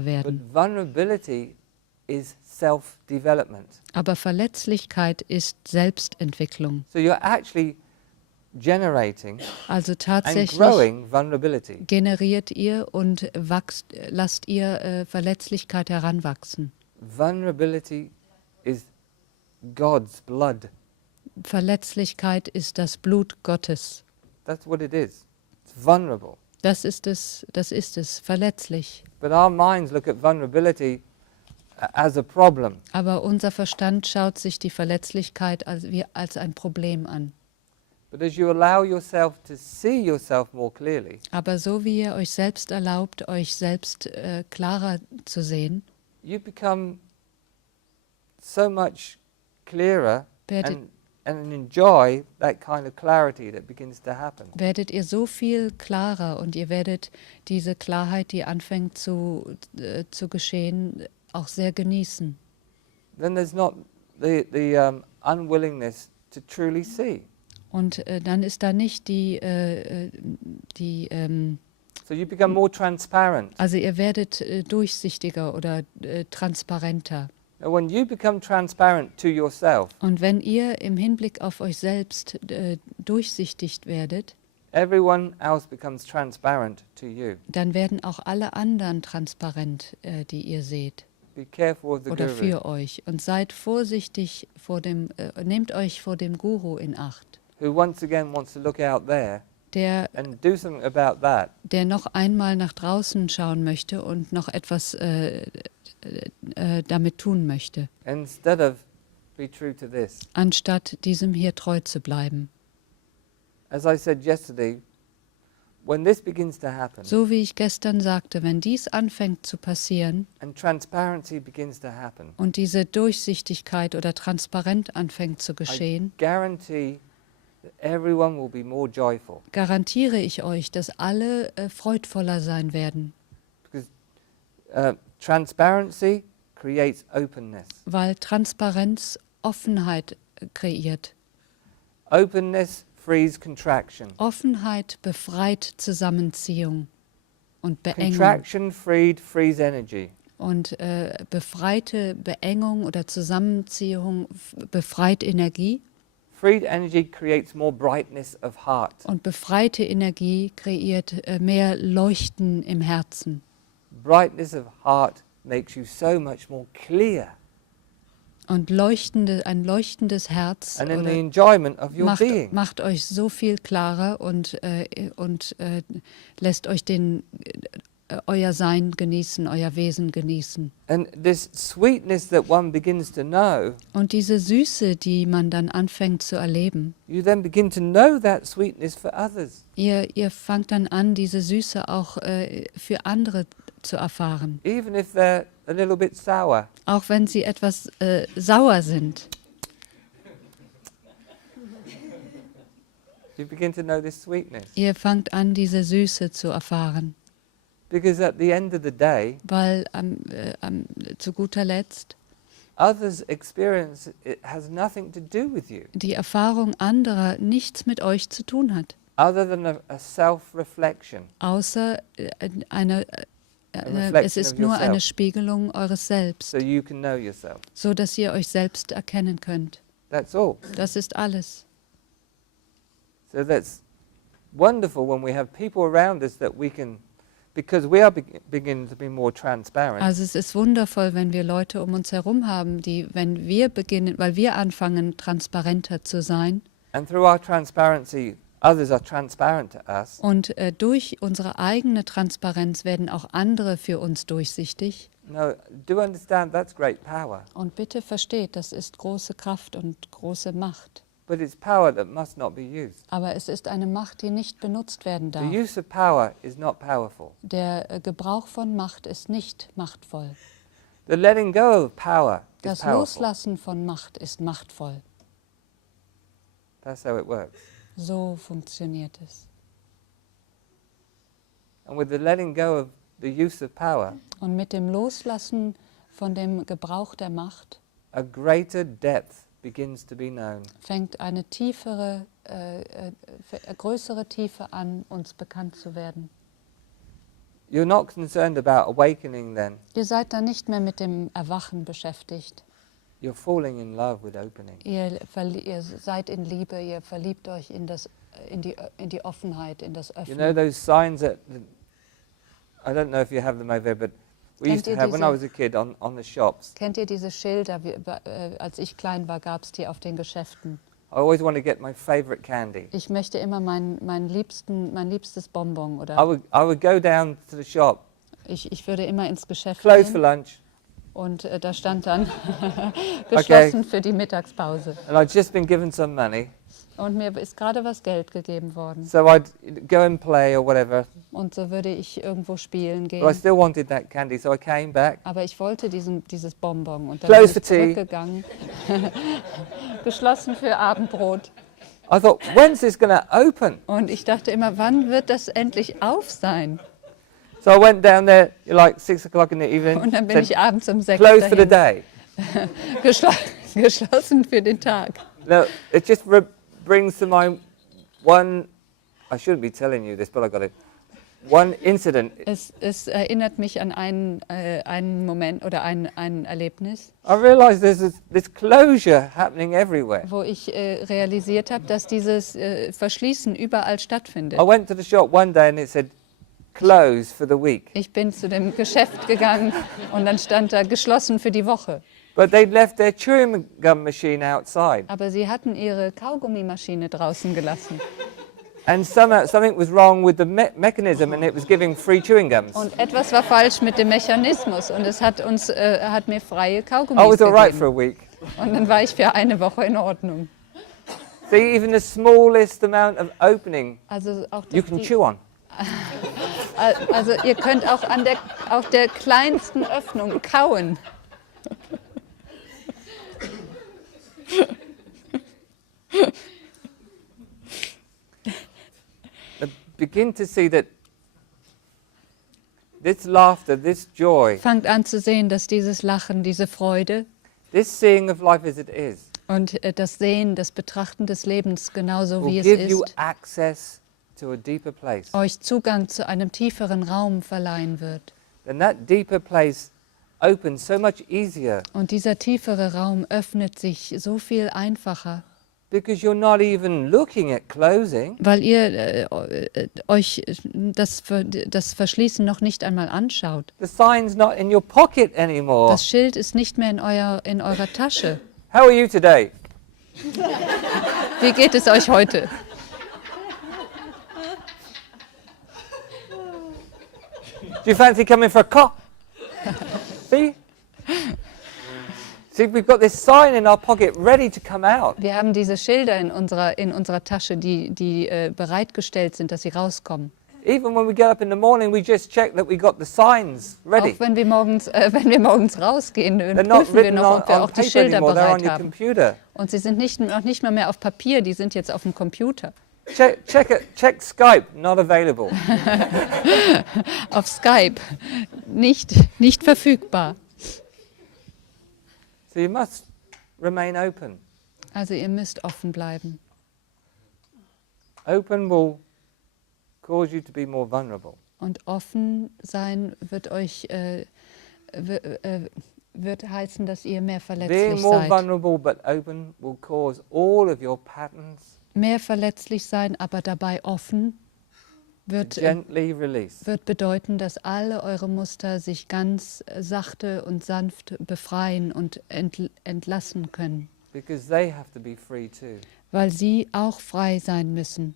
werden. But vulnerability is self-development. Aber Verletzlichkeit ist Selbstentwicklung. So you're actually generating Also and tatsächlich growing vulnerability. generiert ihr und lasst ihr Verletzlichkeit heranwachsen. Vulnerability is God's blood. Verletzlichkeit ist das Blut Gottes. That's what it is. It's vulnerable. Das ist es, verletzlich. But our minds look at vulnerability as a problem. Aber unser Verstand schaut sich die Verletzlichkeit als ein Problem an. But as you allow yourself to see yourself more clearly, Aber so wie ihr euch selbst erlaubt, euch selbst klarer zu sehen, you become so much clearer and enjoy that kind of clarity that begins to happen. werdet ihr so viel klarer und ihr werdet diese Klarheit, die anfängt zu geschehen, auch sehr genießen. Then there's not the unwillingness to truly see. Und dann ist da nicht So you become more transparent. also ihr werdet durchsichtiger oder transparenter. Now when you become transparent to yourself, Und wenn ihr im Hinblick auf euch selbst durchsichtig werdet, everyone else becomes transparent to you. dann werden auch alle anderen transparent, die ihr seht. Be careful of the Oder guru. für euch. Und seid vorsichtig nehmt euch vor dem Guru in Acht, Who once again wants to look out there der and do something about that. noch einmal nach draußen schauen möchte und noch etwas damit tun möchte, Instead of be true to this. anstatt diesem hier treu zu bleiben. As I said yesterday, when this begins to happen So wie ich gestern sagte, wenn dies anfängt zu passieren and transparency begins to happen, und diese Durchsichtigkeit oder Transparenz anfängt zu I geschehen, guarantee that everyone will be more joyful. garantiere ich euch, dass alle freudvoller sein werden, Because transparency creates openness. weil Transparenz Offenheit kreiert. Openness frees contraction. Offenheit befreit Zusammenziehung und Beengung. Contraction frees energy. Und befreite Beengung oder Zusammenziehung befreit Energie. Freed energy creates more brightness of heart. Und befreite Energie kreiert mehr Leuchten im Herzen. Brightness of heart makes you so much more clear. Und ein leuchtendes Herz And in the enjoyment of your being. macht euch so viel klarer und lässt euch euer Sein genießen, euer Wesen genießen. And this sweetness that one begins to know, Und diese Süße, die man dann anfängt zu erleben, you then begin to know that sweetness for others. ihr fangt dann an, diese Süße auch für andere zu erfahren. Even if they're a little bit sour. Auch wenn sie etwas sauer sind. You begin to know this sweetness. Ihr fangt an, diese Süße zu erfahren. Because at the end of the day, Weil zu guter Letzt others' experience it has nothing to do with you. die Erfahrung anderer nichts mit euch zu tun hat. Other than a self-reflection. Außer reflection es ist of nur yourself. eine Spiegelung eures Selbst, So you can know yourself. so dass ihr euch selbst erkennen könnt. That's all. Das ist alles. So that's wonderful when we have people around us that we can, because we are beginning to be more transparent. Also es ist wundervoll, wenn wir Leute um uns herum haben, weil wir anfangen, transparenter zu sein. And through our transparency, others are transparent to us. Und durch unsere eigene Transparenz werden auch andere für uns durchsichtig. No, do understand that's great power. Und bitte versteht, das ist große Kraft und große Macht. But it's power that must not be used. Aber es ist eine Macht, die nicht benutzt werden The darf. use of power is not powerful. Der Gebrauch von Macht ist nicht machtvoll. The letting go of power is Das powerful. Loslassen von Macht ist machtvoll. That's how it works. So funktioniert es. And with the letting go of the use of power, Und mit dem Loslassen von dem Gebrauch der Macht a greater depth begins to be known. fängt eine größere Tiefe an, uns bekannt zu werden. you're not concerned about awakening then. Ihr seid dann nicht mehr mit dem Erwachen beschäftigt. You're falling in love with opening. Ihr seid in Liebe, ihr verliebt euch in die Offenheit, in das You know Öffnen. those signs that, I don't know if you have them over there, but we used to have, when I was a kid, on the shops. Kennt ihr diese Schilder? Als ich klein war, gab es die auf den Geschäften. I always want to get my favorite candy. Ich möchte immer mein liebstes Bonbon. Oder I would go down to the shop, ich würde immer ins Geschäft close for gehen lunch, und da stand dann geschlossen für die Mittagspause. and I'd just been given some money, Und mir ist gerade was Geld gegeben worden. so I'd go and play or whatever, Und so würde ich irgendwo spielen but I gehen. still wanted that candy, so I came back, Aber ich wollte dieses Bonbon. Und dann Close bin ich for tea. zurückgegangen. Geschlossen für Abendbrot. I thought, when's this going to open? Und ich dachte immer, wann wird das endlich auf sein? So I went down there like 6 o'clock in the evening, Und dann bin said, ich abends um 6 closed for the dahin. day. Geschlossen für den Tag. Now, it just brings to mind one, I shouldn't be telling you this, but I got it. One incident. Es erinnert mich an einen Moment oder ein Erlebnis, I realized there's this closure happening everywhere. wo ich realisiert habe, dass dieses Verschließen überall stattfindet. I went to the shop one day and it said, closed for the week. Ich bin zu dem Geschäft gegangen und dann stand da geschlossen für die Woche. But they'd left their chewing gum machine outside. Aber sie hatten ihre Kaugummimaschine draußen gelassen. And something was wrong with the mechanism and it was giving free chewing gums. Und etwas war falsch mit dem Mechanismus und es hat mir freie I Kaugummis was all right for a gegeben. week. Und dann war ich für eine Woche in Ordnung. See, even the smallest amount of opening Also auch you can chew on. Also ihr könnt auch auf der kleinsten Öffnung kauen. Begin to see that this laughter, this joy, Fangt an zu sehen, dass dieses Lachen, diese Freude this seeing of life as it is, und das Sehen, das Betrachten des Lebens genauso wie will es give you ist, access to a deeper place. euch Zugang zu einem tieferen Raum verleihen wird. And that deeper place opens so much easier Und dieser tiefere Raum öffnet sich so viel einfacher, because you're not even looking at closing. weil ihr euch das Verschließen noch nicht einmal anschaut. The sign's not in your pocket anymore. Das Schild ist nicht mehr in eurer Tasche. How are you today? Wie geht es euch heute? Do you fancy coming for a coffee? See? See, we've got this sign in our pocket ready to come out. Wir haben diese Schilder in unserer Tasche, die bereitgestellt sind, dass sie rauskommen. Even when we get up in the morning, we just check that we got the signs ready. Auch wenn wir morgens rausgehen, They're not prüfen wir written noch, ob wir on auch die paper Schilder anymore, they're on bereit your haben. computer. Und sie sind noch nicht mal mehr auf Papier, die sind jetzt auf dem Computer. Check Skype, not available. Auf Skype, nicht verfügbar. So you must remain open. Also ihr müsst offen bleiben. Open will cause you to be more vulnerable. Und offen sein wird heißen, dass ihr mehr Being verletzlich more seid. vulnerable but open will cause all of your patterns Mehr verletzlich sein, aber dabei offen to wird gently release. bedeuten, dass alle eure Muster sich ganz sachte und sanft befreien und entlassen können, Because they have to be free too. weil sie auch frei sein müssen.